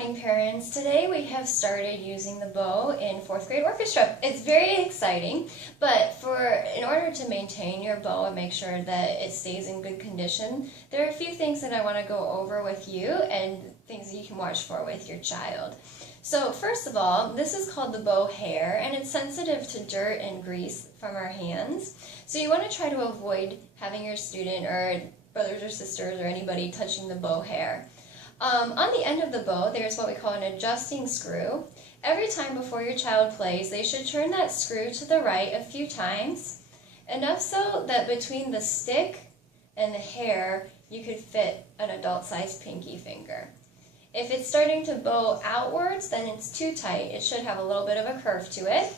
morning, parents. Today we have started using the bow in 4th grade orchestra. It's very exciting, but in order to maintain your bow and make sure that it stays in good condition, there are a few things that I want to go over with you and things that you can watch for with your child. So first of all, this is called the bow hair, and it's sensitive to dirt and grease from our hands. So you want to try to avoid having your student or brothers or sisters or anybody touching the bow hair. On the end of the bow, there's what we call an adjusting screw. Every time before your child plays, they should turn that screw to the right a few times, enough so that between the stick and the hair, you could fit an adult-sized pinky finger. If it's starting to bow outwards, then it's too tight. It should have a little bit of a curve to it.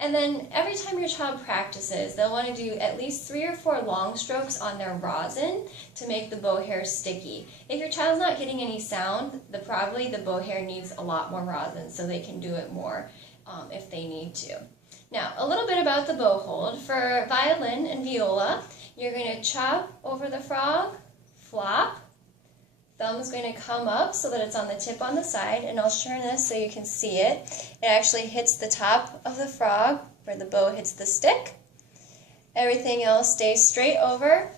And then every time your child practices, they'll want to do at least 3 or 4 long strokes on their rosin to make the bow hair sticky. If your child's not getting any sound, probably the bow hair needs a lot more rosin, so they can do it more if they need to. Now, a little bit about the bow hold. For violin and viola, you're going to chop over the frog, flop. Thumb is going to come up so that it's on the tip on the side, and I'll turn this so you can see it. It actually hits the top of the frog where the bow hits the stick. Everything else stays straight over.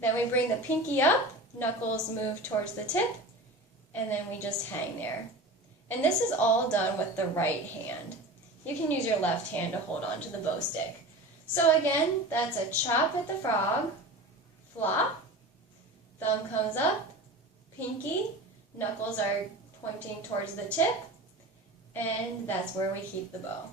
Then we bring the pinky up, knuckles move towards the tip, and then we just hang there. And this is all done with the right hand. You can use your left hand to hold on to the bow stick. So again, that's a chop at the frog, flop, thumb comes up, pinky, knuckles are pointing towards the tip, and that's where we keep the bow.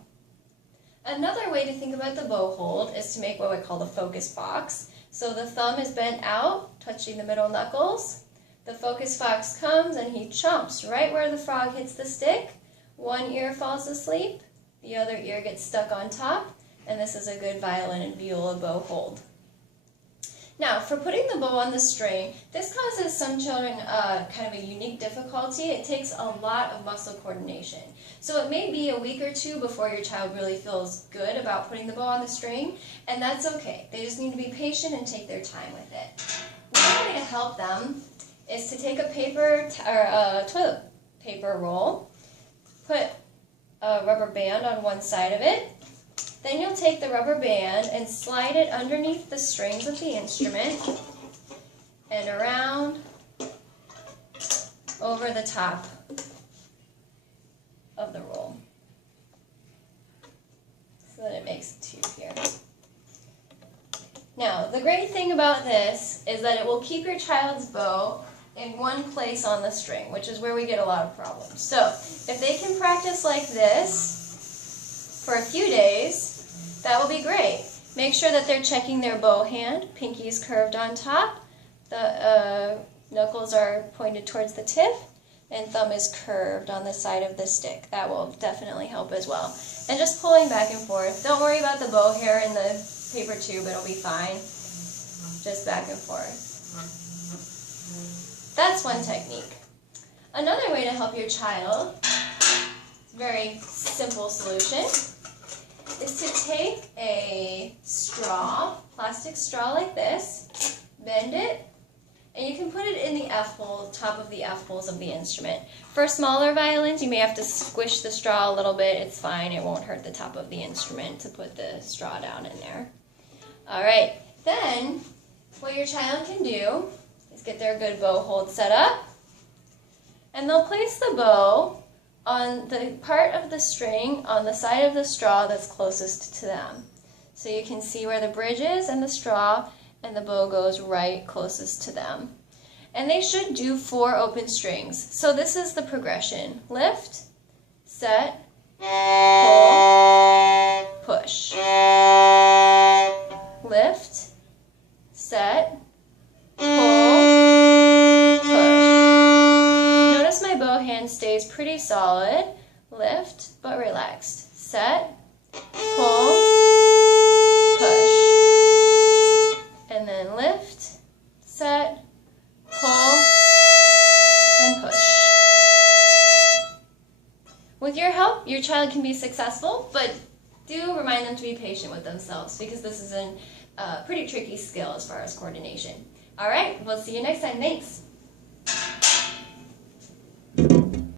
Another way to think about the bow hold is to make what we call the focus fox. So the thumb is bent out, touching the middle knuckles. The focus fox comes and he chomps right where the frog hits the stick. One ear falls asleep, the other ear gets stuck on top, and this is a good violin and viola bow hold. Now, for putting the bow on the string, this causes some children kind of a unique difficulty. It takes a lot of muscle coordination. So it may be a week or 2 before your child really feels good about putting the bow on the string, and that's okay. They just need to be patient and take their time with it. One way to help them is to take a toilet paper roll, put a rubber band on one side of it. Then you'll take the rubber band and slide it underneath the strings of the instrument and around over the top of the roll so that it makes a tube here. Now, the great thing about this is that it will keep your child's bow in one place on the string, which is where we get a lot of problems. So, if they can practice like this for a few days, that will be great. Make sure that they're checking their bow hand. Pinky is curved on top. The knuckles are pointed towards the tip. And thumb is curved on the side of the stick. That will definitely help as well. And just pulling back and forth. Don't worry about the bow hair in the paper tube. It'll be fine. Just back and forth. That's one technique. Another way to help your child, very simple solution, is to take a straw, plastic straw like this, bend it, and you can put it in the F-hole, top of the F-holes of the instrument. For smaller violins, you may have to squish the straw a little bit. It's fine. It won't hurt the top of the instrument to put the straw down in there. All right. Then, what your child can do is get their good bow hold set up, and they'll place the bow on the part of the string on the side of the straw that's closest to them. So you can see where the bridge is and the straw, and the bow goes right closest to them. And they should do 4 open strings. So this is the progression. Lift, set, pull, push. Lift, set, pull, push. Notice my bow hand stays pretty solid. Lift, but relaxed. Set, pull, push. And then lift, set, pull, and push. With your help, your child can be successful, but do remind them to be patient with themselves because this is a pretty tricky skill as far as coordination. All right, we'll see you next time. Thanks.